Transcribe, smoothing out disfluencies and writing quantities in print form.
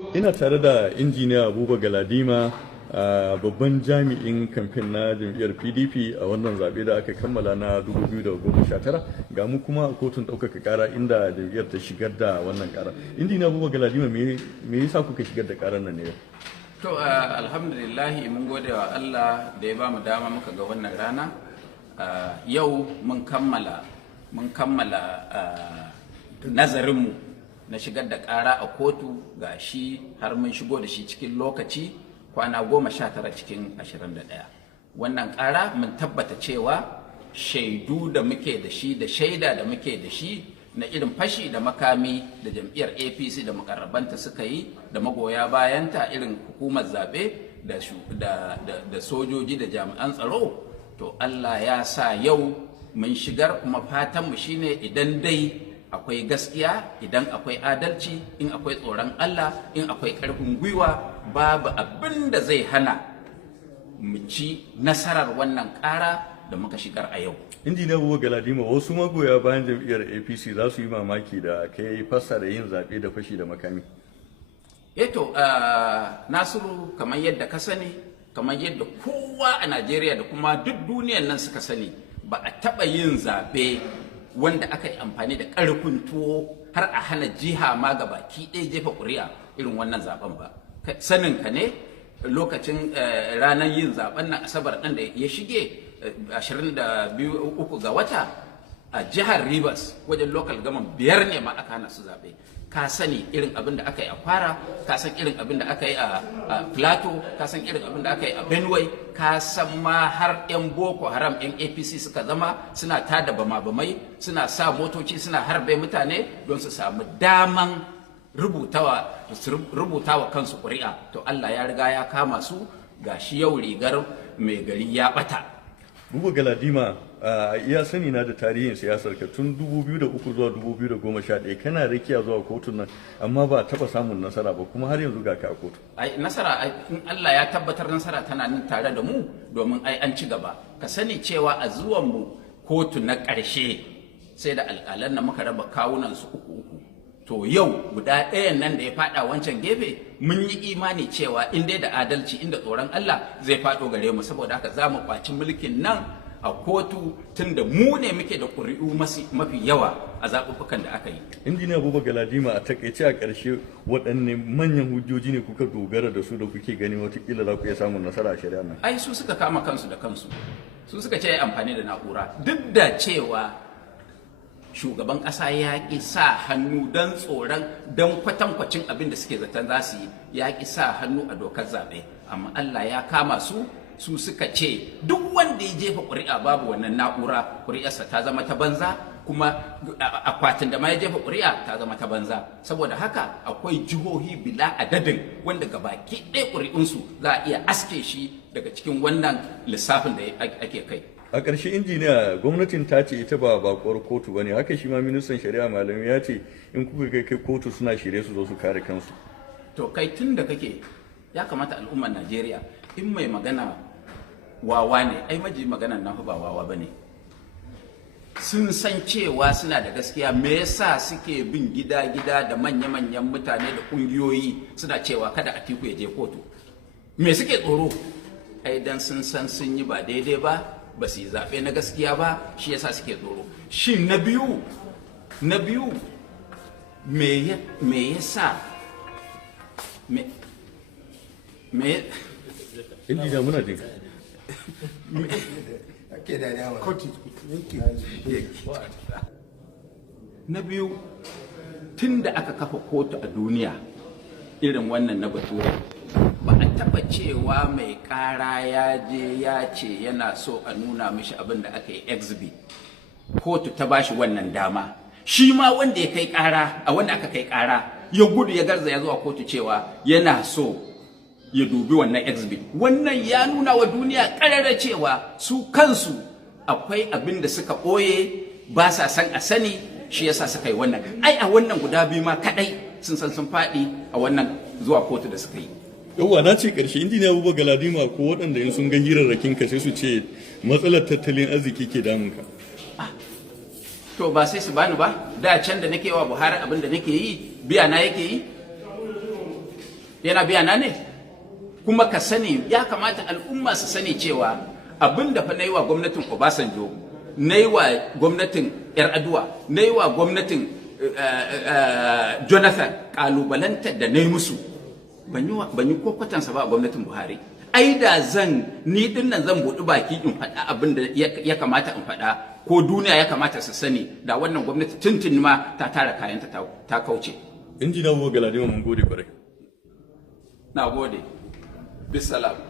Ina tare da injiniya buba Galadima, babban jami'in kamfen na jam'iyyar PDP a wannan zaɓe da aka kammala na 2019, ga mu kuma a kotun ɗaukaka ƙara inda jam'iyyar ta shigar da wannan ƙara. Injiniya buba Galadima, me yasa kuka shigar da ƙarar nan ne? To alhamdulillahi, mun gode wa Allah da ya ba mu dama muka ga wannan rana. Yau mun kammala nazarinmu na shigar da ƙara a kotu, ga shi har mun shigo da shi cikin lokaci kwana 19 cikin 21. Wannan ƙara mun tabbata cewa shaidu da muke da shi da shaida da muke da shi na irin fashi da makami da jam'iyyar APC da makarrabanta suka yi da magoya bayanta, irin hukumar zaɓe da sojoji da jami'an tsaro, to Allah ya sa yau mun shigar, kuma fatanmu shine idan dai akwai gaskiya, idan akwai adalci, in akwai tsoron Allah, in akwai ƙarfin gwiwa, babu abin da zai hana mu ci nasarar wannan ƙara da muka shigar a yau. Injiniya buba Galadima, wasu magoya bayan jam'iyyar APC za su yi mamaki da kai fassara yin zaɓe da fashi da makami. Eto Nasiru, kamar yadda ka sani, kamar yadda kowa a Najeriya da kuma duk duniyan nan suka sani, ba a taɓa yin zaɓe wanda aka yi amfani da ƙarfin tuwo har a hana jiha ma ga baki ɗaya jefa ƙuri'a irin wannan zaben ba. Sanin ka ne lokacin ranar yin zaben nan Asabar ɗin da ya shige 23 ga wata a jihar Rivers, wajen local government 5 ne ma aka hana su zaɓe. Ka sani irin abin da aka yi a Kwara, ka san irin abin da aka yi a Plateau, ka san irin abin da aka yi a Benue, ka san ma har 'yan Boko Haram 'yan APC suka zama suna tada bama-bamai, suna sa motoci suna harbe mutane don su samu daman rubutawa kansu ƙuri'a. To Allah ya riga ya kama su, ga shi yau rigar mai gari ya ɓata. Buba Galadima, iya sani na da tarihin siyasar ka tun 2003 zuwa 2011 kana rakiya zuwa kotun nan, amma ba a taba samun nasara ba, kuma har yanzu ga ka a kotu. Nasara, in Allah ya tabbatar nasara tana nan tare da mu, domin an ci gaba. Ka sani cewa a zuwan mu kotu na ƙarshe sai da alƙalan na muka raba kawunan su uku. To yau guda ɗayan nan da ya faɗa wancan gefe, mun yi imani cewa in dai da adalci, inda tsoron Allah zai faɗo gare mu, saboda haka za mu ƙwaci mulkin nan a kotu, tun da mu ne muke da ƙuri'u mafi yawa a zaɓuɓɓukan da aka yi. Injiniya buba Galadima, a takaice a ƙarshe waɗanne manyan hujjoji ne kuka dogara da su da kuke gani watakila za ku iya samun nasara a shari'a nan? Ai su suka kama kansu da kansu, su suka ce amfani da na'ura, duk da cewa shugaban ƙasa ya ƙi sa hannu don tsoron, don kwatankwacin abin da suke zaton za su yi, ya ƙi sa hannu a dokar zaɓe, amma Allah ya kama su suka ce duk wanda ya jefa ƙuri'a babu wannan na'ura, ƙuri'arsa ta zama ta banza, kuma akwatin da ma ya jefa ƙuri'a ta zama ta banza. Saboda haka akwai jihohi bila adadin wanda gabaki ɗaya ƙuri'unsu za a iya aske shi daga cikin wannan lissafin da ake kai. A ƙarshe injiniya, gwamnatin ta ce ita ba bakuwar kotu ba ne, haka shi ma ministan shari'a malami ya ce in kuka kai kotu suna shirye su zo su kare kansu. To kai tun da kake, ya kamata al'ummar Najeriya, in mai magana wawa ne, ai maji maganan nan ba wawa ba ne. Sun san cewa suna da gaskiya, me yasa suke bin gida-gida da manya-manyan mutane da ƙungiyoyi suna cewa kada atiku ya je kotu? Me suke tsoro? Ai dan sun san sun yi ba daidai ba su yi zaɓe na gaskiya ba, shi yasa suke tsoro. Shin na biyu me yasa injiniya muna jin na biyu, tun da aka kafa kotu a duniya irin wannan na bature, ba a taɓa cewa mai ƙara ya je ya ce yana so a nuna mishi abin da aka yi exhibit, kotu ta bashi wannan dama. Shi ma wanda ya kai ƙara, a wanda aka kai ƙara, ya gudu ya garza ya zuwa kotu cewa yana so ya dubi wannan exhibit. Wannan ya nuna wa duniya ƙarara cewa su kansu akwai abin da suka ɓoye, ba sa san a sani, shi yasa suka yi wannan. Ai a wannan guda biyu ma kaɗai sun san sun faɗi a wannan zuwa kotu da suka yi. Yauwa, na ce ƙarshe injiniya buba Galadima, ko waɗanda in sun ga hirarrakin ka sai su ce matsalar tattalin arziki ke damunka. To ba sai su bani ba, da can da nake wa Buhari abin da nake yi biya na yake yi. yana biya na ne? Kuma ka sani, ya kamata al'umma su sani cewa abin da fa na yi wa gwamnatin Obasanjo, na yi wa gwamnatin Yar'adua, na yi wa gwamnatin Jonathan, kalubalantar da na yi musu ban yi kokwatansa ba a gwamnatin Buhari. Ai da ni dinnan zan buɗi baki in faɗa abin da ya kamata in faɗa, ko duniya ya kamata su sani, da wannan gwamnati tuntun ma ta tara kayanta ta kauce. Injiniya Galadima, mun gode kwarai. Na gode. Bisalam.